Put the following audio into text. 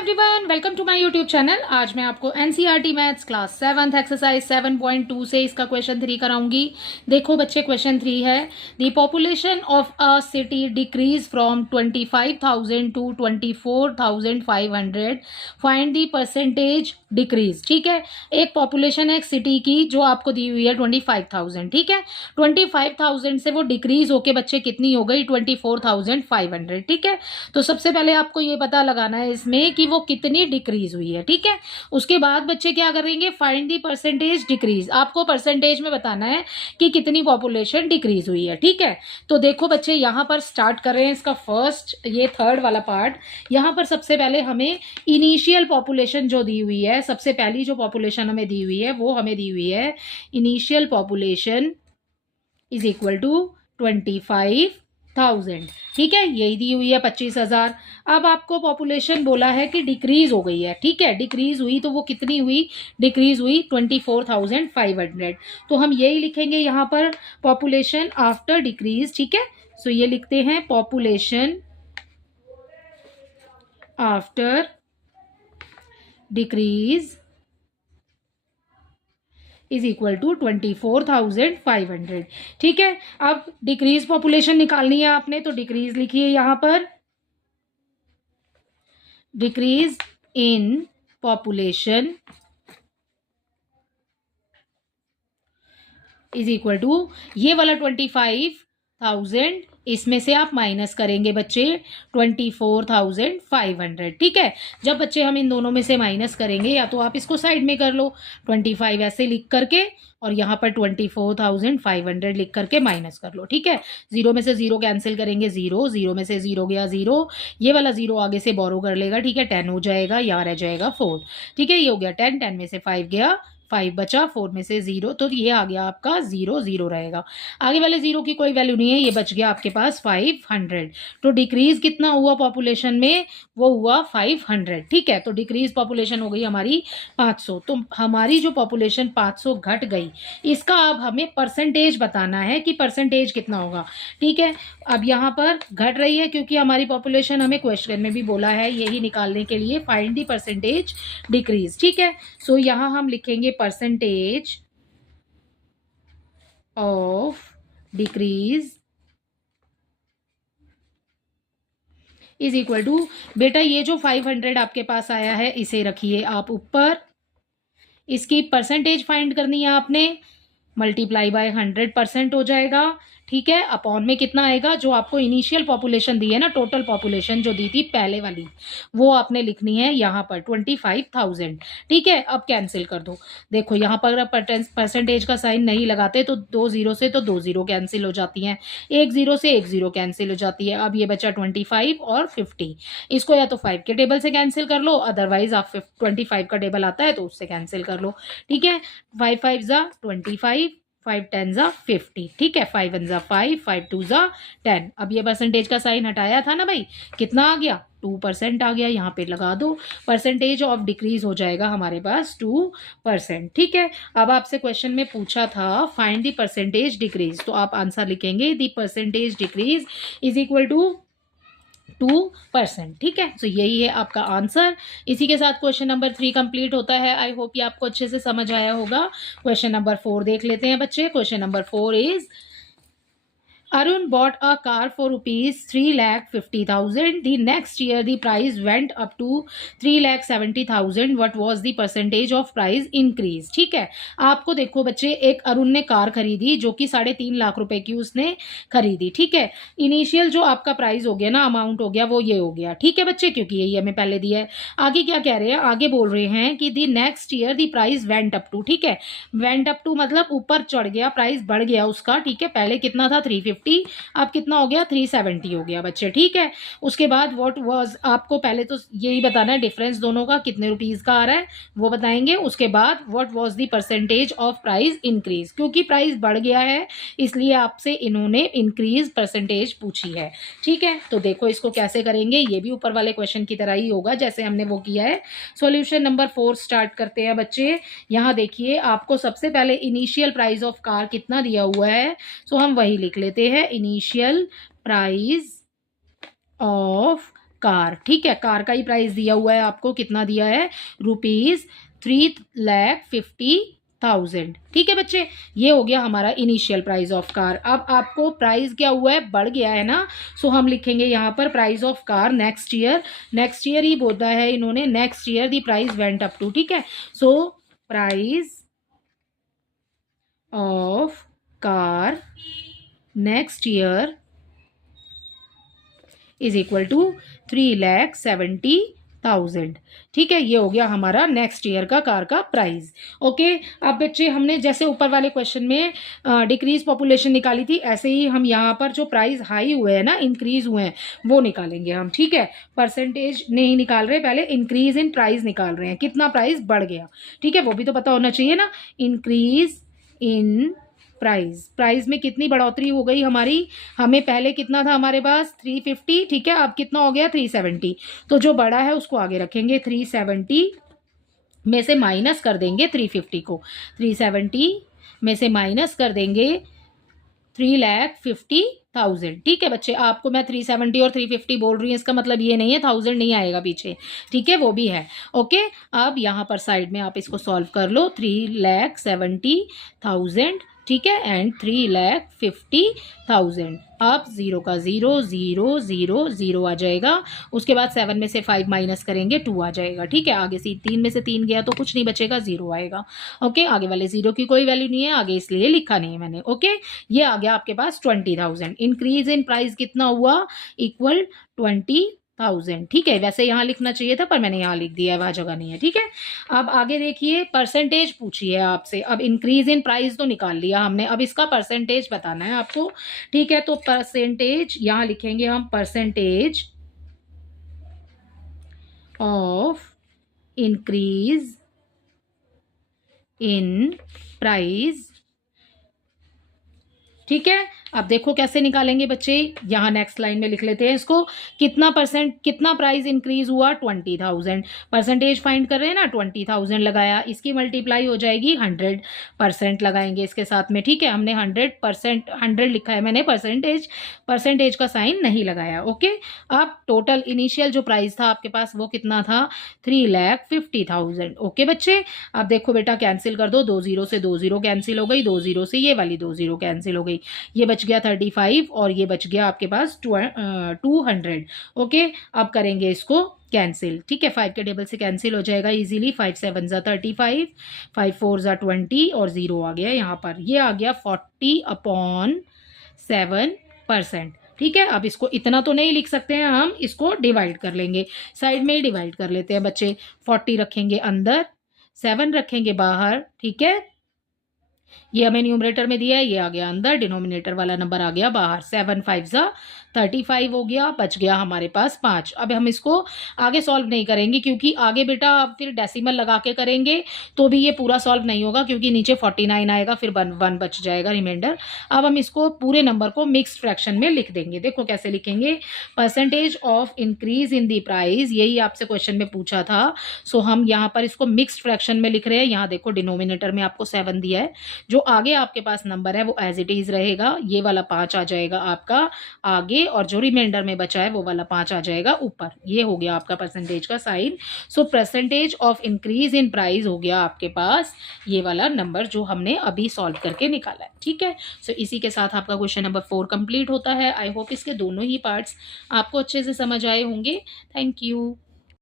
Everyone, welcome to my YouTube channel. आज मैं आपको NCERT maths class 7th exercise 7.2 से इसका क्वेश्चन 3 कराऊंगी। देखो बच्चे, क्वेश्चन 3 है the population of a city decrease from 25,000 to 24,500, find the percentage decrease. ठीक है, एक पॉपुलेशन है एक सिटी की जो आपको दी हुई है 25,000। ठीक है, 25,000 से वो डिक्रीज होके बच्चे कितनी हो गई 24,500। ठीक है, तो सबसे पहले आपको ये पता लगाना है इसमें कि वो कितनी डिक्रीज हुई है। ठीक है, उसके बाद बच्चे क्या करेंगे, फाइंड दी परसेंटेज डिक्रीज। आपको परसेंटेज में बताना है कि कितनी पॉपुलेशन डिक्रीज हुई है। ठीक है, तो देखो बच्चे, यहां पर स्टार्ट कर रहे हैं इसका फर्स्ट, ये थर्ड वाला पार्ट। यहां पर सबसे पहले हमें इनिशियल पॉपुलेशन जो दी हुई है, सबसे पहली जो पॉपुलेशन हमें दी हुई है वो हमें दी हुई है initial population is equal to 25,000। ठीक है, यही दी हुई है 25,000। अब आपको पॉपुलेशन बोला है कि डिक्रीज हो गई है। ठीक है, डिक्रीज हुई तो वो कितनी हुई, डिक्रीज हुई 24,500। तो हम यही लिखेंगे यहाँ पर पॉपुलेशन आफ्टर डिक्रीज। ठीक है, सो ये लिखते हैं population after decrease is equal to 24,500। ठीक है, अब डिक्रीज पॉपुलेशन निकालनी है आपने, तो डिक्रीज लिखिए यहां पर, decrease in population is equal to ये वाला 25,000, इसमें से आप माइनस करेंगे बच्चे 24,500। ठीक है, जब बच्चे हम इन दोनों में से माइनस करेंगे, या तो आप इसको साइड में कर लो 25 ऐसे लिख करके, और यहाँ पर 24,500 लिख करके माइनस कर लो। ठीक है, जीरो में से जीरो कैंसिल करेंगे, जीरो, जीरो में से जीरो गया जीरो, ये वाला जीरो आगे से बोरो कर लेगा। ठीक है, 10 हो जाएगा, यहाँ रह जाएगा 4। ठीक है, ये हो गया 10, 10 में से 5 गया, 5 बचा, 4 में से 0, तो ये आ गया आपका 0, 0 रहेगा। आगे वाले 0 की कोई वैल्यू नहीं है, ये बच गया आपके पास 500। तो डिक्रीज कितना हुआ पॉपुलेशन में, वो हुआ 500। ठीक है, तो डिक्रीज पॉपुलेशन हो गई हमारी 500। तो हमारी जो पॉपुलेशन 500 घट गई, इसका अब हमें परसेंटेज बताना है कि परसेंटेज कितना होगा। ठीक है, अब यहाँ पर घट रही है क्योंकि हमारी पॉपुलेशन, हमें क्वेश्चन में भी बोला है यही निकालने के लिए, फाइंड दी परसेंटेज डिक्रीज। ठीक है, सो यहाँ हम लिखेंगे percentage of decrease is equal to, बेटा ये जो 500 आपके पास आया है इसे रखिए आप ऊपर, इसकी परसेंटेज फाइंड करनी है आपने, मल्टीप्लाई बाय 100% हो जाएगा। ठीक है, अपॉन में कितना आएगा, जो आपको इनिशियल पॉपुलेशन दी है ना, टोटल पॉपुलेशन जो दी थी पहले वाली, वो आपने लिखनी है यहाँ पर 25,000। ठीक है, अब कैंसिल कर दो। देखो यहाँ पर परसेंटेज का साइन नहीं लगाते तो 2 0 से तो 2 0 कैंसिल हो जाती हैं, 1 0 से 1 0 कैंसिल हो जाती है। अब ये बचा 25 और 50, इसको या तो 5 के टेबल से कैंसिल कर लो, अदरवाइज आप 25 का टेबल आता है तो उससे कैंसिल कर लो। ठीक है, 5 5 जा 25, 5 10 जा 50। ठीक है, 5 1 जा 5, 5 2 जा 10। अब ये परसेंटेज का साइन हटाया था ना भाई, कितना आ गया, 2% आ गया। यहाँ पे लगा दो, परसेंटेज ऑफ डिक्रीज हो जाएगा हमारे पास 2%। ठीक है, अब आपसे क्वेश्चन में पूछा था फाइंड द परसेंटेज डिक्रीज, तो आप आंसर लिखेंगे the percentage decrease is equal to 2%। ठीक है, तो यही है आपका आंसर। इसी के साथ क्वेश्चन नंबर 3 कंप्लीट होता है। आई होप ये आपको अच्छे से समझ आया होगा। क्वेश्चन नंबर 4 देख लेते हैं बच्चे। Question number 4 is, Arun bought a car for rupees 3,50,000. The next year the price went up to 3,70,000. What was the percentage of price increase? ठीक है, आपको देखो बच्चे, एक अरुण ने कार खरीदी जो कि 3.5 लाख रुपए की उसने खरीदी। ठीक है, इनिशियल जो आपका प्राइस हो गया ना, अमाउंट हो गया, वो ये हो गया। ठीक है बच्चे, क्योंकि यही हमें पहले दिया है। आगे क्या कह रहे हैं, आगे बोल रहे हैं कि the next year the price went up to. ठीक है, वेंट अप टू मतलब ऊपर चढ़ गया, प्राइस बढ़ गया उसका। ठीक है, पहले कितना था 350, अब कितना हो गया 370 हो गया बच्चे। ठीक है, उसके बाद व्हाट वाज, आपको पहले तो यही बताना है डिफरेंस दोनों का कितने रुपीस का आ रहा है वो बताएंगे। उसके बाद what was the percentage of price increase, क्योंकि प्राइस बढ़ गया है इसलिए आपसे इन्होंने इंक्रीज परसेंटेज पूछी है। ठीक है, तो देखो इसको कैसे करेंगे, ये भी ऊपर वाले क्वेश्चन की तरह ही होगा जैसे हमने वो किया है। सॉल्यूशन नंबर 4 स्टार्ट करते हैं बच्चे। यहाँ देखिए, आपको सबसे पहले इनिशियल प्राइस ऑफ कार कितना दिया हुआ है, सो हम वही लिख लेते हैं, इनिशियल प्राइस ऑफ कार, ठीक है। कार का ही प्राइस दिया हुआ है आपको, कितना दिया है, ₹3,50,000, ठीक है बच्चे। ये हो गया हमारा इनिशियल प्राइस ऑफ कार। अब आपको प्राइस क्या हुआ है, बढ़ गया है ना, सो हम लिखेंगे यहाँ पर price of car next year. Next year ही बोला है इन्होंने, next year the price went up to, ठीक है। So price of car next year is equal to 3,70,000, ठीक है। ये हो गया हमारा नेक्स्ट ईयर का कार का प्राइस। ओके, अब बच्चे हमने जैसे ऊपर वाले क्वेश्चन में डिक्रीज पॉपुलेशन निकाली थी, ऐसे ही हम यहाँ पर जो प्राइस हाई हुए हैं ना, इंक्रीज हुए हैं, वो निकालेंगे हम, ठीक है। परसेंटेज नहीं निकाल रहे, पहले इंक्रीज इन प्राइस निकाल रहे हैं, कितना प्राइस बढ़ गया, ठीक है, वो भी तो पता होना चाहिए ना। इंक्रीज इन प्राइस, प्राइस में कितनी बढ़ोतरी हो गई हमारी, हमें पहले कितना था हमारे पास 350, ठीक है, अब कितना हो गया 370, तो जो बड़ा है उसको आगे रखेंगे, 370 में से माइनस कर देंगे 350 को, 370 में से माइनस कर देंगे 3,50,000, ठीक है बच्चे। आपको मैं 370 और 350 बोल रही हूँ, इसका मतलब ये नहीं है 1000 नहीं आएगा पीछे, ठीक है, वो भी है। ओके, अब यहाँ पर साइड में आप इसको सॉल्व कर लो, 3,70,000, ठीक है, एंड 3,50,000। अब 0 का 0, 0, 0, 0 आ जाएगा, उसके बाद 7 में से 5 माइनस करेंगे 2 आ जाएगा, ठीक है। आगे से 3 में से 3 गया तो कुछ नहीं बचेगा, 0 आएगा। ओके, आगे वाले 0 की कोई वैल्यू नहीं है आगे, इसलिए लिखा नहीं है मैंने। ओके, ये आ गया आपके पास 20,000। इंक्रीज इन प्राइस कितना हुआ, इक्वल 20,000, ठीक है। वैसे यहाँ लिखना चाहिए था पर मैंने यहाँ लिख दिया है, वहाँ जगह नहीं है, ठीक है। अब आगे देखिए, परसेंटेज पूछी है आपसे। अब इंक्रीज इन प्राइस तो निकाल लिया हमने, अब इसका परसेंटेज बताना है आपको, ठीक है। तो परसेंटेज यहाँ लिखेंगे हम, percentage of increase in price, ठीक है। अब देखो कैसे निकालेंगे बच्चे, यहाँ नेक्स्ट लाइन में लिख लेते हैं इसको, कितना प्राइस इंक्रीज हुआ, 20,000। परसेंटेज फाइंड कर रहे हैं ना, 20,000 लगाया, इसकी मल्टीप्लाई हो जाएगी 100% लगाएंगे इसके साथ में, ठीक है। हमने 100% 100 लिखा है मैंने, परसेंटेज का साइन नहीं लगाया। ओके, अब टोटल इनिशियल जो प्राइस था आपके पास वो कितना था, 3,50,000। ओके बच्चे, अब देखो बेटा कैंसिल कर दो, 2 0 से 2 0 कैंसिल हो गई, 2 0 से ये वाली 2 0 कैंसिल हो गई, ये बच गया 35 और ये बच गया आपके पास 200। ओके, अब करेंगे इसको कैंसिल, ठीक है। 5 के टेबल से कैंसिल हो जाएगा इजीली, 5 7 ज़ा 35, 5 4 ज़ा 20 और 0 आ गया यहाँ पर, ये आ गया 40/7%, ठीक है। अब इसको इतना तो नहीं लिख सकते हैं हम, इसको डिवाइड कर लेंगे, साइड में ही डिवाइड कर लेते हैं बच्चे। 40 रखेंगे अंदर, 7 रखेंगे बाहर, ठीक है। ये हमें न्यूमरेटर में दिया है, ये आ गया अंदर, डिनोमिनेटर वाला नंबर आ गया बाहर। 7 5 ज़ा 35 हो गया, बच गया हमारे पास 5। अब हम इसको आगे सॉल्व नहीं करेंगे, क्योंकि आगे बेटा आप फिर डेसिमल लगा के करेंगे तो भी ये पूरा सॉल्व नहीं होगा, क्योंकि नीचे 49 आएगा, फिर 1 बच जाएगा रिमाइंडर। अब हम इसको पूरे नंबर को मिक्स्ड फ्रैक्शन में लिख देंगे। देखो कैसे लिखेंगे, percentage of increase in the price, यही आपसे क्वेश्चन में पूछा था। सो हम यहाँ पर इसको मिक्स्ड फ्रैक्शन में लिख रहे हैं। यहाँ देखो डिनोमिनेटर में आपको 7 दिया है, जो आगे आपके पास नंबर है वो एज इट इज रहेगा, ये वाला 5 आ जाएगा आपका आगे, और जो रिमाइंडर में बचा है वो वाला 5 आ जाएगा ऊपर। ये हो गया आपका परसेंटेज का sign. So percentage of increase in price हो गया आपके पास ये वाला नंबर जो हमने अभी सॉल्व करके निकाला है, ठीक है। सो इसी के साथ आपका क्वेश्चन नंबर 4 कंप्लीट होता है। आई होप इसके दोनों ही पार्ट्स आपको अच्छे से समझ आए होंगे। Thank you.